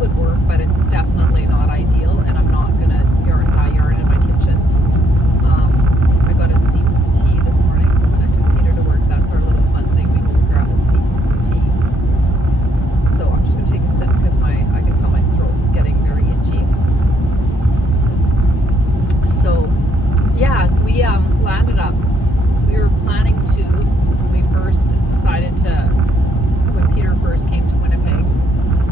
would work, but it's definitely not ideal, and I'm not gonna yard in my kitchen. I got a seeped tea this morning when I took Peter to work. That's our little fun thing. We go grab a seeped tea. So I'm just gonna take a sip because I can tell my throat's getting very itchy. So yeah, so we landed up. We were planning to, when we first decided to, when Peter first came to Winnipeg,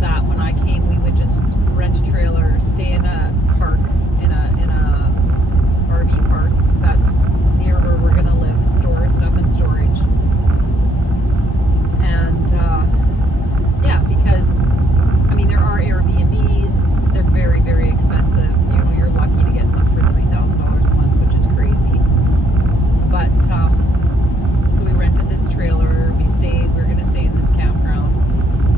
that when I came we would just rent a trailer, stay in a park, in a RV park that's near where we're gonna live, store stuff in storage. And yeah, because I mean there are Airbnbs, they're very, very expensive. You know, you're lucky to get some for $3,000 a month, which is crazy. But so we rented this trailer, we were gonna stay in this campground.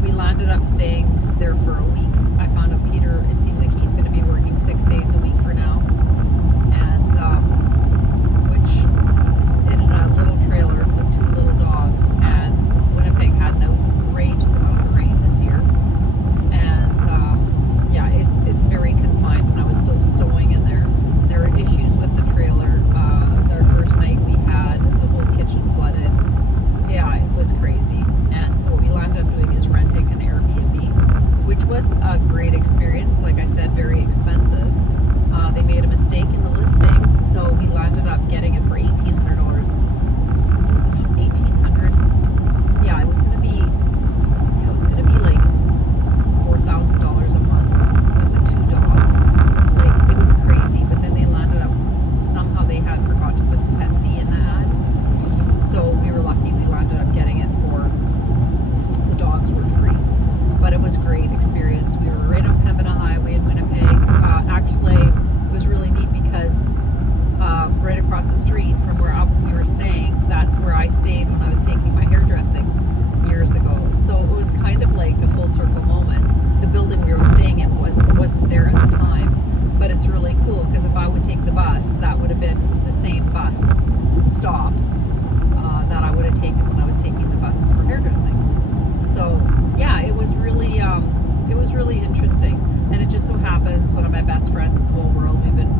We landed up staying there for a week. I found out Peter, it seems like he's gonna be working 6 days a week for now. And which is in a little trailer with 2 little dogs, and Winnipeg had an outrageous amount of rain this year. And yeah, it's very confined, and I was still sewing in there. There were issues with the trailer. Our first night we had the whole kitchen flooded. Yeah, it was crazy. And so what we landed up doing is renting an Airbnb, which was a great experience. Like I said, very expensive. They made a mistake in the listing, so we landed up getting it for $1,800. Was it $1,800? Yeah, it was gonna be like $4,000 a month with the 2 dogs. Like, it was crazy. But then they landed up, somehow they had forgot to put the pet fee in the ad. So we were lucky, we landed up getting it for, the dogs were free. But it was a great experience. We were right on Pembina Highway in Winnipeg. Actually, it was really neat because right across the street from where we were staying, that's where I stayed when I was taking my hairdressing years ago. So it was kind of like a full circle moment. The building we were staying in wasn't there at the time, but it's really cool because if I would take the bus, that would have been the same bus stop that I would have taken when I was taking the bus for hairdressing. So yeah, it was really interesting. And it just so happens one of my best friends in the whole world, we've been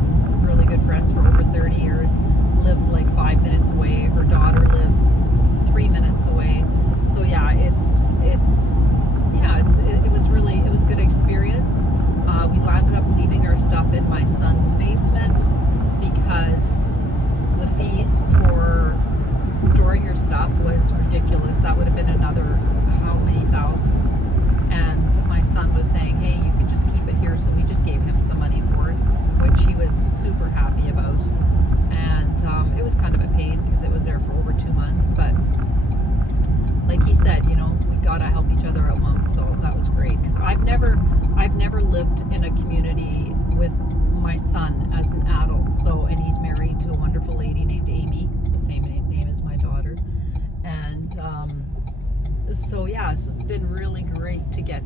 really good friends for over 30 years, lived like 5 minutes away. Her daughter lives 3 minutes away. So yeah, it was a good experience. We landed up leaving our stuff in my son's basement because the fees for storing your stuff was ridiculous. That would have been another how many thousands. And my son was saying, hey, you can just keep it here. So we just gave him some money for it, which he was super happy about. And it was kind of a pain because it was there for over 2 months. But like he said, you know, we gotta help each other out, Mom. So that was great because I've never lived in a community with my son as an adult. So, and he's married to a wonderful lady named Amy, the same name as my daughter. And so yeah, so it's been really great to get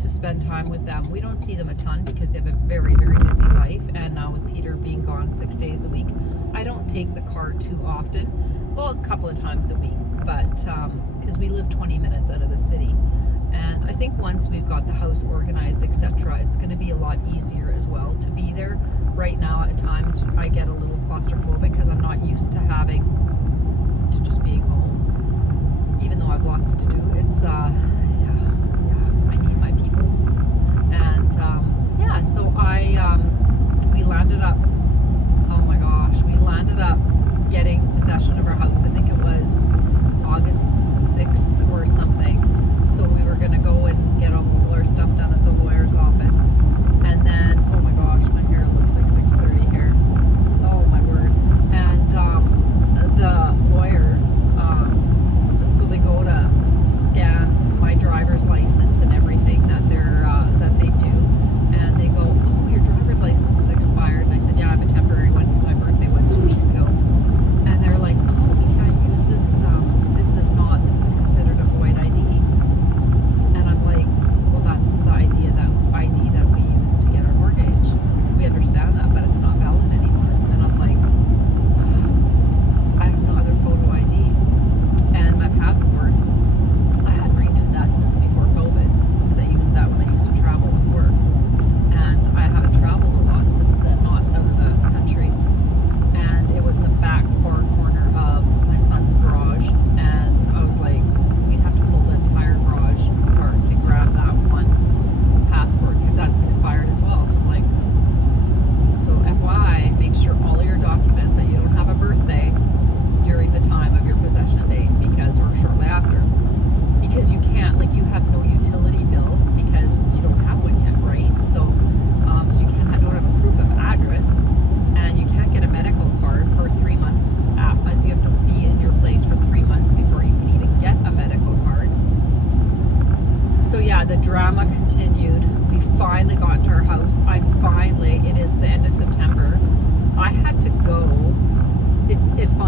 to spend time with them. We don't see them a ton because they have a very, very busy life, and now with Peter being gone 6 days a week, I don't take the car too often. Well, a couple of times a week, but because we live 20 minutes out of the city. And I think once we've got the house organized, etc., it's going to be a lot easier as well to be there. Right now, at times, I get a little claustrophobic because I'm not used to just being home. Even though I have lots to do, it's, yeah, I need my peoples. And, yeah, so we landed up, oh my gosh, we landed up getting possession of our house. I think it was August 6th or something. So we were going to go and get all our stuff done at the lawyer's office. And then, oh my gosh, my hair looks like 6:30 here. Oh my word. And the lawyer, so they go to scan my driver's license and everything that they're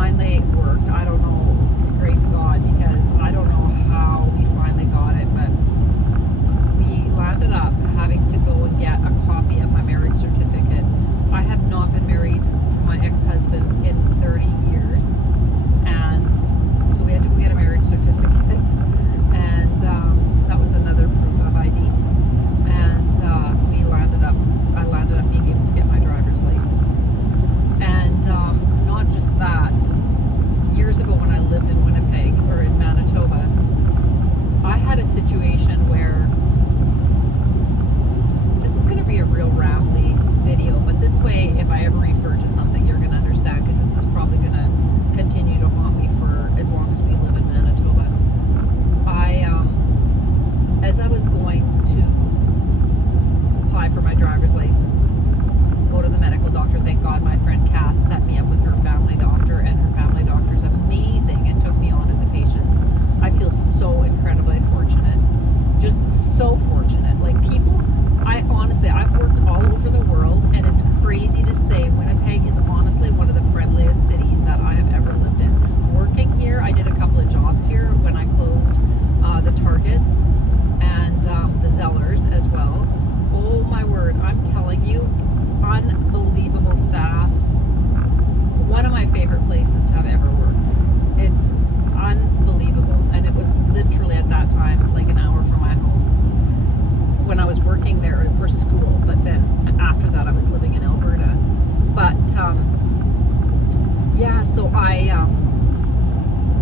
finally worked. I don't know, the grace of God, because I don't know how we finally got it, but we landed up having to go and get a copy of my marriage certificate. I have not been married to my ex-husband in 30 years, and so we had to go get a marriage certificate, and that was another proof of ID. And I landed up being able to get my driver's license. And not just that, years ago when I lived in Winnipeg, or in Manitoba, I had a situation where, this is going to be a real rambly video, but this way, if I ever refer to something, you're going to understand, because this is probably going to continue to haunt me for as long as we live in Manitoba. As I was going to apply for my driver's license, go to the medical doctor, thank God my friend Kath set me up with her family doctor, and her family doctor's amazing and took me on as a patient. I feel so incredibly fortunate, just so fortunate. Like, people, honestly, I've worked all over the world, and it's crazy to say Winnipeg is honestly one of the friendliest cities that I have ever lived in. Working here, I did a couple of jobs here when I closed the Targets and the Zellers as well. Oh my word, I'm telling you, unbelievable staff. One of my favorite places to have ever worked. It's unbelievable, and it was literally at that time like an hour from my home when I was working there for school, but then after that I was living in Alberta. But yeah, so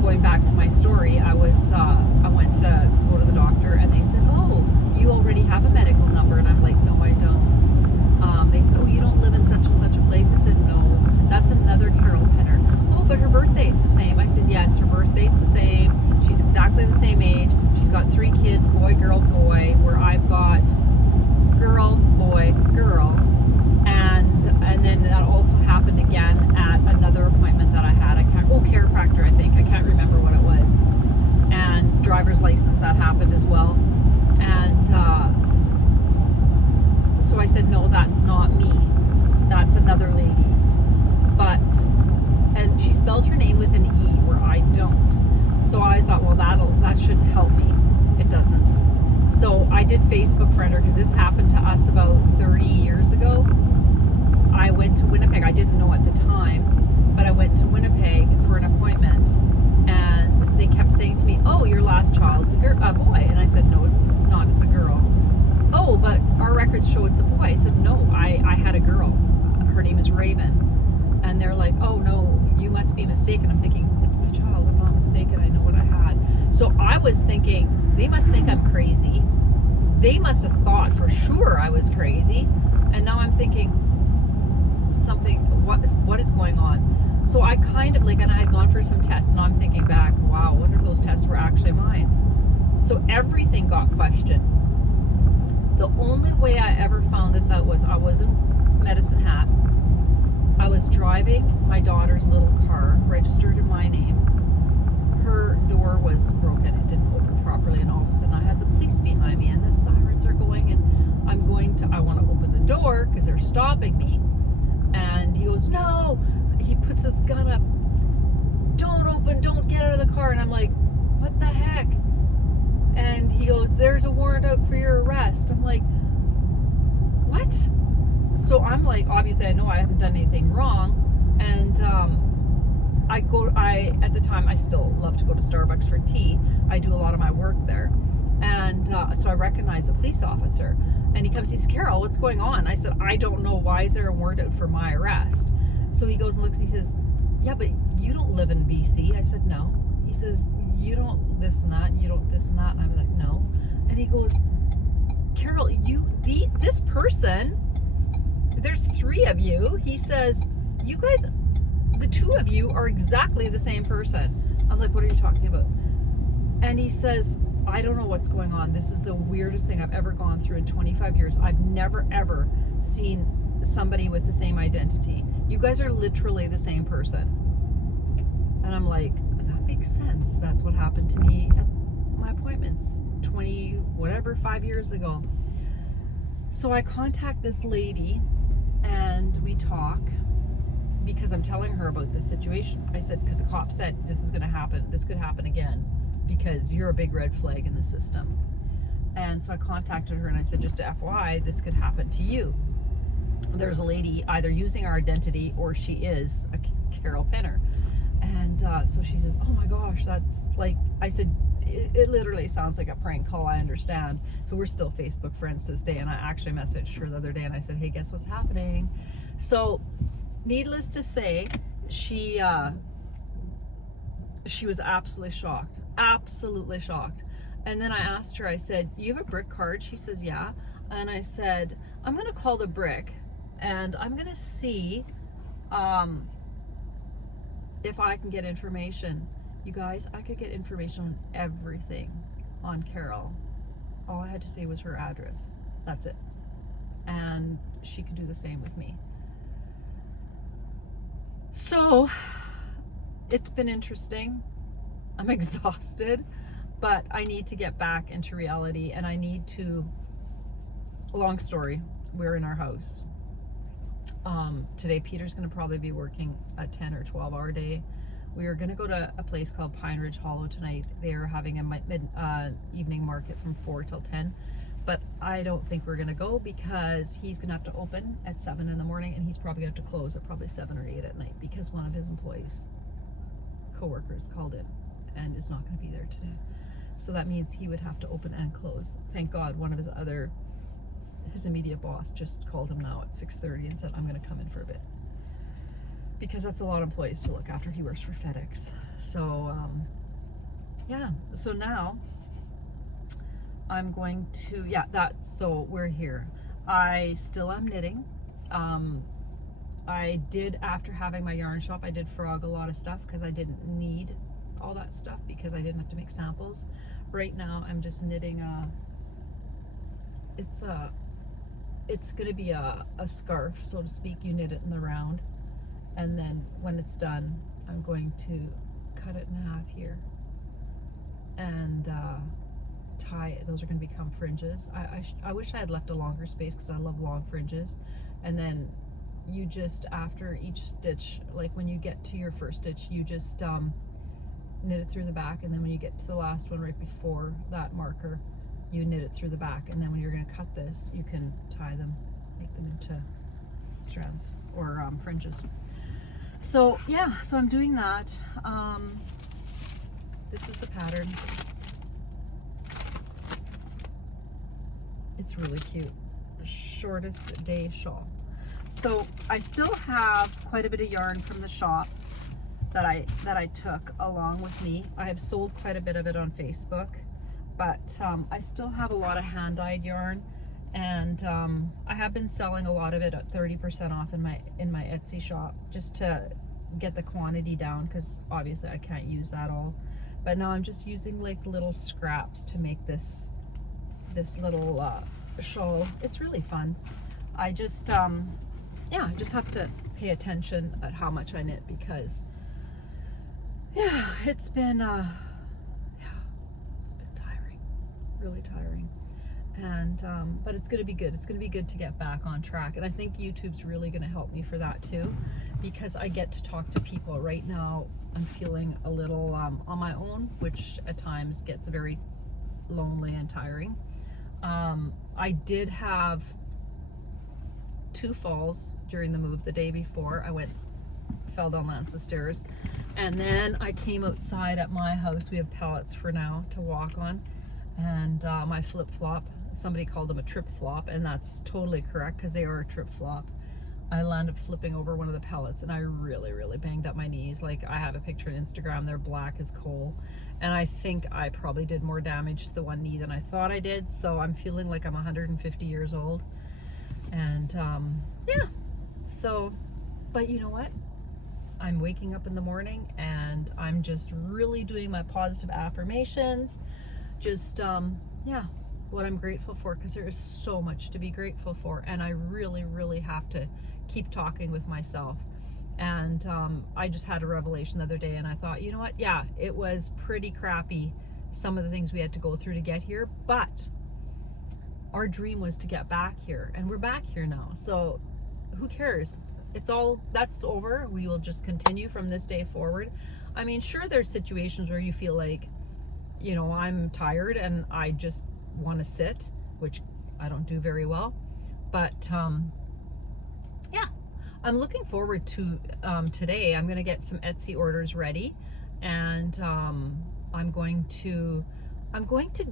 going back to my story, I went to go to the doctor, and they said, oh, you already have a medical number, and I'm like, no, I don't. They said, oh, you don't live in such and such a place. I said, no, that's another Carol Penner. Oh, but her birth date's the same. I said, yes, her birth date's the same. She's exactly the same age. She's got 3 kids, boy, girl, boy, where I've got girl, boy, girl. And then that also happened again at another appointment that I had. Chiropractor, I think. I can't remember what it was. And driver's license, that happened as well. And so I said, no, that's not me. That's another lady. And she spells her name with an E, where I don't. So I thought, well, that should help me. It doesn't. So I did Facebook friend her, because this happened to us about 30 years ago. I went to Winnipeg. I didn't know at the time, but I went to Winnipeg for an appointment, and they kept saying to me, oh, your last child's a boy. And I said, no, it's not, it's a girl. Oh, but our records show it's a boy. I said, no, I had a girl. Her name is Raven. And they're like, oh, no, you must be mistaken. I'm thinking, it's my child. I'm not mistaken. I know what I had. So I was thinking, they must think I'm crazy. They must have thought for sure I was crazy. And now I'm thinking, what is going on? So I kind of and I had gone for some tests, and I'm thinking back, wow, I wonder if those tests were actually mine. So everything got questioned. The only way I ever found this out was I was in Medicine Hat. I was driving my daughter's little car, registered in my name. Her door was broken. It didn't open properly, and all of a sudden I had the police behind me, and the sirens are going, and I want to open the door because they're stopping me. And he goes, no. He puts his gun up. Don't get out of the car. And I'm like, what the heck? And he goes, there's a warrant out for your arrest. I'm like, what? So I'm like, obviously I know I haven't done anything wrong. And at the time, I still love to go to Starbucks for tea. I do a lot of my work there. And so I recognize the police officer. And he comes, he says, Carol, what's going on? I said, I don't know. Why is there a warrant out for my arrest? So he goes and looks, and he says, yeah, but you don't live in BC. I said, no. He says, you don't this and that, you don't this and that. And I'm like, no. And he goes, Carol, this person, there's 3 of you. He says, you guys, the 2 of you are exactly the same person. I'm like, what are you talking about? And he says, I don't know what's going on. This is the weirdest thing I've ever gone through in 25 years. I've never, ever seen somebody with the same identity. You guys are literally the same person. And I'm like, that makes sense. That's what happened to me at my appointments 5 years ago. So I contact this lady, and we talk, because I'm telling her about this situation. I said, because the cop said this is going to happen, this could happen again, because you're a big red flag in the system. And so I contacted her and I said, just to FYI, this could happen to you. There's a lady either using our identity or she is a Carol Pinner. And so she says, oh my gosh, that's like, I said, it literally sounds like a prank call, I understand. So we're still Facebook friends to this day. And I actually messaged her the other day and I said, hey, guess what's happening? So needless to say, she was absolutely shocked. And then I asked her, I said, you have a BRIC card? She says, yeah. And I said, I'm going to call the BRIC and I'm going to see if I can get information. You guys, I could get information on everything on Carol. All I had to say was her address. That's it. And she could do the same with me. So it's been interesting. I'm exhausted, but I need to get back into reality and I need to, long story, we're in our house. Today Peter's going to probably be working a 10 or 12 hour day. We are going to go to a place called Pine Ridge Hollow tonight. They are having a evening market from 4 till 10. But I don't think we're going to go because he's going to have to open at 7 in the morning and he's probably going to have to close at probably 7 or 8 at night because one of his employees, co-workers, called in and is not going to be there today. So that means he would have to open and close. Thank God one of his immediate boss just called him now at 6:30 and said, I'm going to come in for a bit. Because that's a lot of employees to look after. He works for FedEx. So, yeah. So now I'm going to, so we're here. I still am knitting. I did, after having my yarn shop, I did frog a lot of stuff because I didn't need all that stuff because I didn't have to make samples. Right now I'm just knitting it's going to be a scarf, so to speak. You knit it in the round. And then when it's done, I'm going to cut it in half here and tie it. Those are going to become fringes. I wish I had left a longer space because I love long fringes. And then you just, after each stitch, like when you get to your first stitch, you just knit it through the back. And then when you get to the last one right before that marker, you knit it through the back. And then when you're going to cut this, you can tie them, make them into strands or fringes. So yeah, so I'm doing that. This is the pattern. It's really cute. Shortest day shawl. So I still have quite a bit of yarn from the shop that I took along with me. I have sold quite a bit of it on Facebook, but I still have a lot of hand-dyed yarn. And I have been selling a lot of it at 30% off in my Etsy shop just to get the quantity down because obviously I can't use that all. But now I'm just using like little scraps to make this little shawl. It's really fun. I just I just have to pay attention at how much I knit because it's been tiring, really tiring. And but it's going to be good. It's going to be good to get back on track. And I think YouTube's really going to help me for that too, because I get to talk to people. Right now I'm feeling a little on my own, which at times gets very lonely and tiring. I did have 2 falls during the move. The day before I fell down Lance's stairs, and then I came outside at my house. We have pallets for now to walk on, and my flip-flop, somebody called them a trip flop, and that's totally correct because they are a trip flop. I landed flipping over one of the pellets and I really banged up my knees. Like, I have a picture on Instagram, they're black as coal, and I think I probably did more damage to the one knee than I thought I did. So I'm feeling like I'm 150 years old. And yeah, so, but you know what, I'm waking up in the morning and I'm just really doing my positive affirmations, just what I'm grateful for, because there is so much to be grateful for, and I really have to keep talking with myself. And I just had a revelation the other day, and I thought, you know what, yeah, it was pretty crappy, some of the things we had to go through to get here, but our dream was to get back here, and we're back here now. So who cares? that's over. We will just continue from this day forward. I mean, sure, there's situations where you feel like, I'm tired and I just want to sit, which I don't do very well. But yeah, I'm looking forward to today. I'm going to get some Etsy orders ready, and I'm going to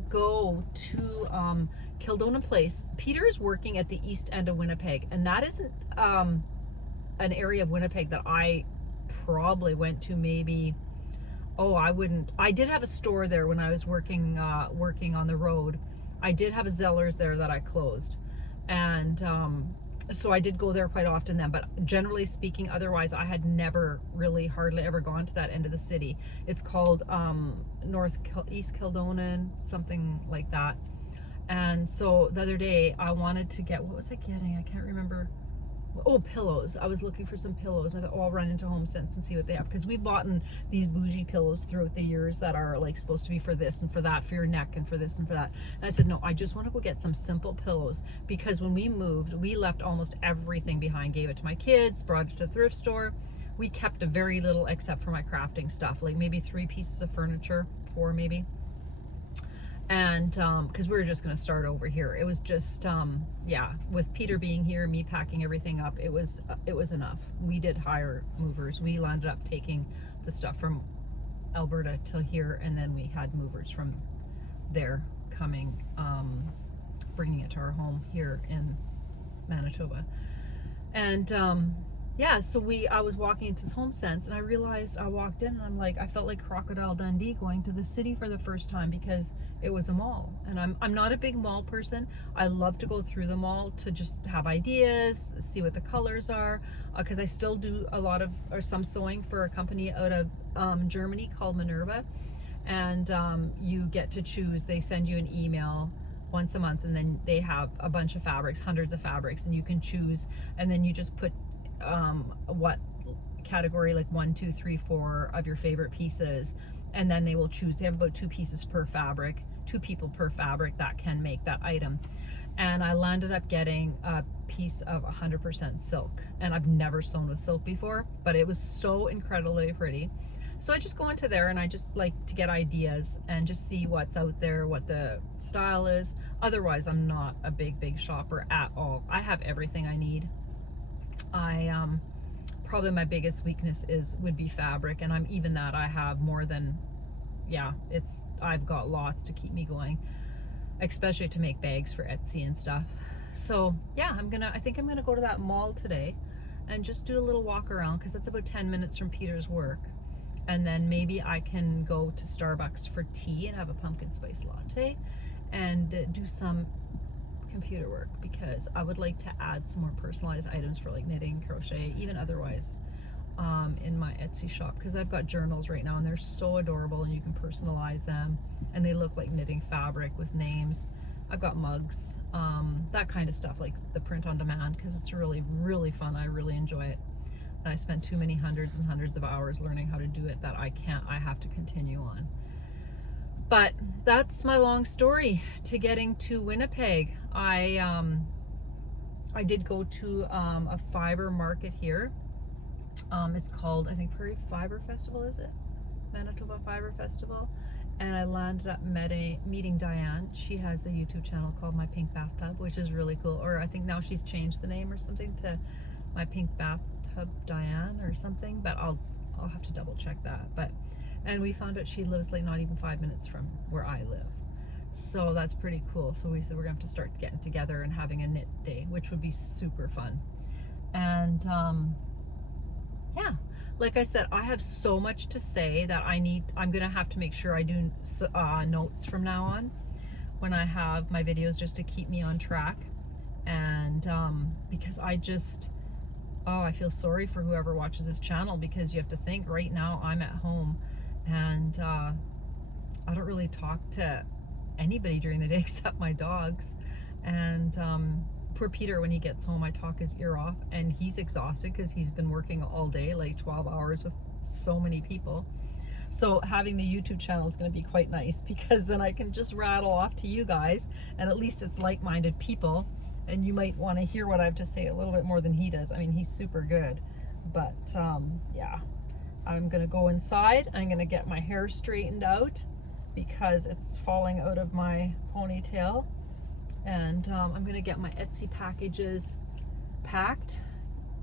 go to Kildonan Place. Peter is working at the east end of Winnipeg, and that isn't an area of Winnipeg that I probably went to maybe. Oh, I did have a store there when I was working on the road. I did have a Zellers there that I closed, and so I did go there quite often then. But generally speaking, otherwise, I had never really, hardly ever gone to that end of the city. It's called East Kildonan, something like that. And so the other day, I wanted to get, what was I getting? I can't remember. Oh, pillows. I was looking for some pillows. I thought, I'll run into HomeSense and see what they have, because we've bought these bougie pillows throughout the years that are like supposed to be for this and for that, for your neck and for this and for that. And I said, no, I just want to go get some simple pillows, because when we moved, we left almost everything behind, gave it to my kids, brought it to the thrift store. We kept a very little except for my crafting stuff, like maybe 3 pieces of furniture, 4 maybe. And because we were just going to start over here. It was just yeah, with Peter being here, me packing everything up, it was enough. We did hire movers. We landed up taking the stuff from Alberta to here, and then we had movers from there coming, bringing it to our home here in Manitoba. And yeah, so I was walking into this HomeSense, and I realized, I walked in and I'm like, I felt like Crocodile Dundee going to the city for the first time, because it was a mall. And I'm not a big mall person. I love to go through the mall to just have ideas, see what the colors are, because I still do a lot of, or some sewing for a company out of Germany called Minerva. And you get to choose, they send you an email once a month, and then they have a bunch of fabrics, hundreds of fabrics, and you can choose, and then you just put what category, like 1, 2, 3, 4 of your favorite pieces, and then they will choose. They have about 2 pieces per fabric, 2 people per fabric that can make that item. And I landed up getting a piece of 100% silk, and I've never sewn with silk before, but it was so incredibly pretty. So I just go into there and I just like to get ideas and just see what's out there, what the style is. Otherwise, I'm not a big shopper at all. I have everything I need. Probably my biggest weakness would be fabric, and I have more than, yeah, I've got lots to keep me going, especially to make bags for Etsy and stuff. So yeah, I think I'm gonna go to that mall today and just do a little walk around, because that's about 10 minutes from Peter's work. And then maybe I can go to Starbucks for tea and have a pumpkin spice latte and do some computer work, because I would like to add some more personalized items for like knitting, crochet, even otherwise, in my Etsy shop, because I've got journals right now and they're so adorable, and you can personalize them and they look like knitting fabric with names. I've got mugs, that kind of stuff, like the print on demand, because it's really fun. I really enjoy it. And I spent too many hundreds and hundreds of hours learning how to do it that I have to continue on. But that's my long story to getting to Winnipeg. I did go to a fiber market here. It's called, I think, Prairie Fiber Festival, is it? Manitoba Fiber Festival. And I landed up meeting Diane. She has a YouTube channel called My Pink Bathtub, which is really cool. Or I think now she's changed the name or something to My Pink Bathtub Diane or something, but I'll have to double check that. And we found out she lives like not even 5 minutes from where I live. So that's pretty cool. So we said we're gonna have to start getting together and having a knit day, which would be super fun. And yeah, like I said, I have so much to say that I'm gonna have to make sure I do notes from now on when I have my videos, just to keep me on track. And because I feel sorry for whoever watches this channel, because you have to think, right now I'm at home and I don't really talk to anybody during the day except my dogs. And poor Peter, when he gets home, I talk his ear off, and he's exhausted because he's been working all day, like 12 hours with so many people. So having the YouTube channel is going to be quite nice, because then I can just rattle off to you guys, and at least it's like-minded people and you might want to hear what I have to say a little bit more than he does. I mean, he's super good, but yeah, I'm gonna go inside. I'm gonna get my hair straightened out because it's falling out of my ponytail, and I'm gonna get my Etsy packages packed,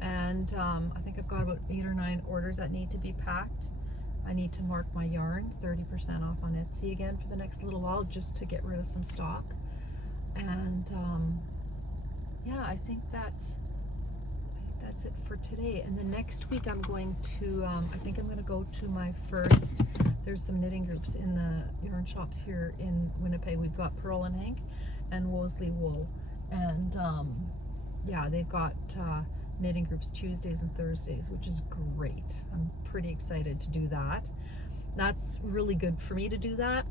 and I think I've got about 8 or 9 orders that need to be packed. I need to mark my yarn 30% off on Etsy again for the next little while, just to get rid of some stock. And yeah, I think that's it for today. And then next week I'm going to I think I'm going to go to my first, there's some knitting groups in the yarn shops here in Winnipeg. We've got Pearl and Hank and Wolseley Wool, and yeah, they've got knitting groups Tuesdays and Thursdays, which is great. I'm pretty excited to do that. That's really good for me to do that.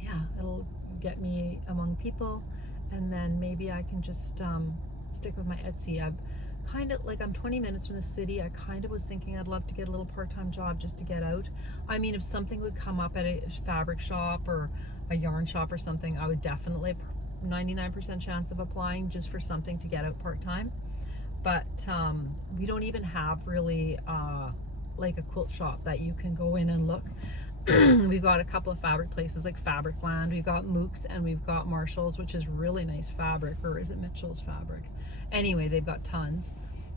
Yeah, it'll get me among people, and then maybe I can just stick with my Etsy. I've kind of, like, I'm 20 minutes from the city. I kind of was thinking I'd love to get a little part-time job just to get out. I mean, if something would come up at a fabric shop or a yarn shop or something, I would definitely 99% chance of applying just for something to get out part-time. But we don't even have really like a quilt shop that you can go in and look. We've got a couple of fabric places like Fabricland, we've got Mooks, and we've got Marshall's, which is really nice fabric, or is it Mitchell's fabric? Anyway, they've got tons.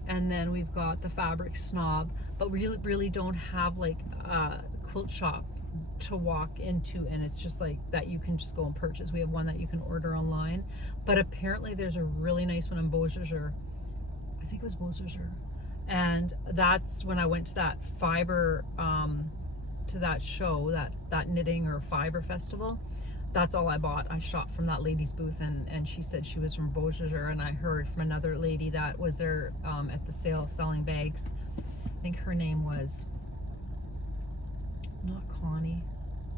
And then we've got the Fabric Snob, but we really don't have like a quilt shop to walk into, and it's just like that you can just go and purchase. We have one that you can order online, but apparently there's a really nice one in Beausejour. I think it was Beausejour, and that's when I went to that fiber to that show, that knitting or fiber festival. That's all I bought. I shopped from that lady's booth, and she said she was from Beausejour, and I heard from another lady that was there at the sale selling bags. I think her name was not Connie.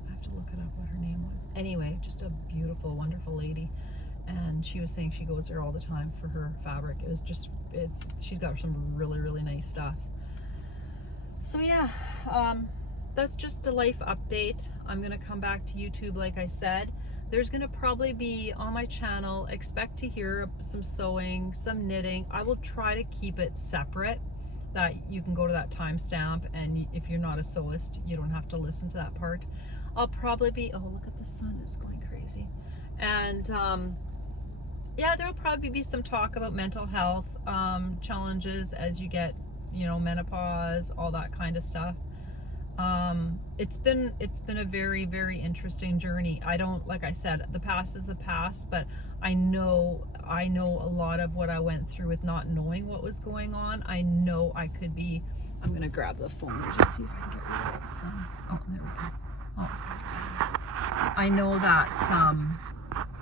I have to look it up what her name was. Anyway, just a beautiful, wonderful lady, and she was saying she goes there all the time for her fabric. It was just, she's got some really nice stuff. So yeah, that's just a life update. I'm gonna come back to YouTube, like I said. There's gonna probably be on my channel, expect to hear some sewing, some knitting. I will try to keep it separate, that you can go to that timestamp, and if you're not a sewist, you don't have to listen to that part. I'll probably be, oh, look at the sun, it's going crazy. And yeah, there'll probably be some talk about mental health challenges as you get, you know, menopause, all that kind of stuff. It's been a very interesting journey. I don't, like I said, the past is the past, but I know a lot of what I went through with not knowing what was going on. I know I could be, I'm gonna grab the phone and just see if I can get rid of the sun. Oh, there we go. Oh, I know that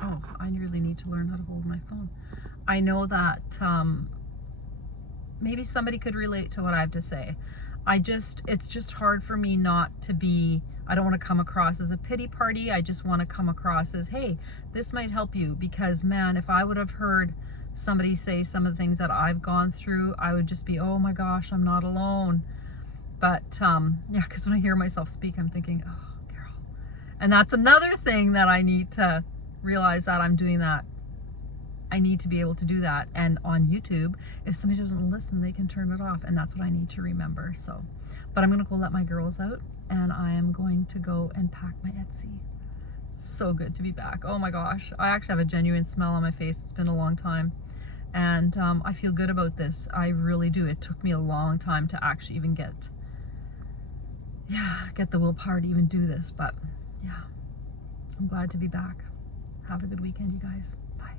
oh, I really need to learn how to hold my phone. I know that maybe somebody could relate to what I have to say. It's just hard for me not to be, I don't want to come across as a pity party. I just want to come across as, hey, this might help you. Because man, if I would have heard somebody say some of the things that I've gone through, I would just be, oh my gosh, I'm not alone. But yeah, because when I hear myself speak, I'm thinking, oh, Carol. And that's another thing that I need to realize, that I'm doing that. I need to be able to do that. And on YouTube, if somebody doesn't listen, they can turn it off, and that's what I need to remember. So, but I'm gonna go let my girls out, and I am going to go and pack my Etsy. So good to be back. Oh my gosh, I actually have a genuine smile on my face. It's been a long time, and I feel good about this. I really do. It took me a long time to actually even get the willpower to even do this, but yeah, I'm glad to be back. Have a good weekend, you guys. Bye.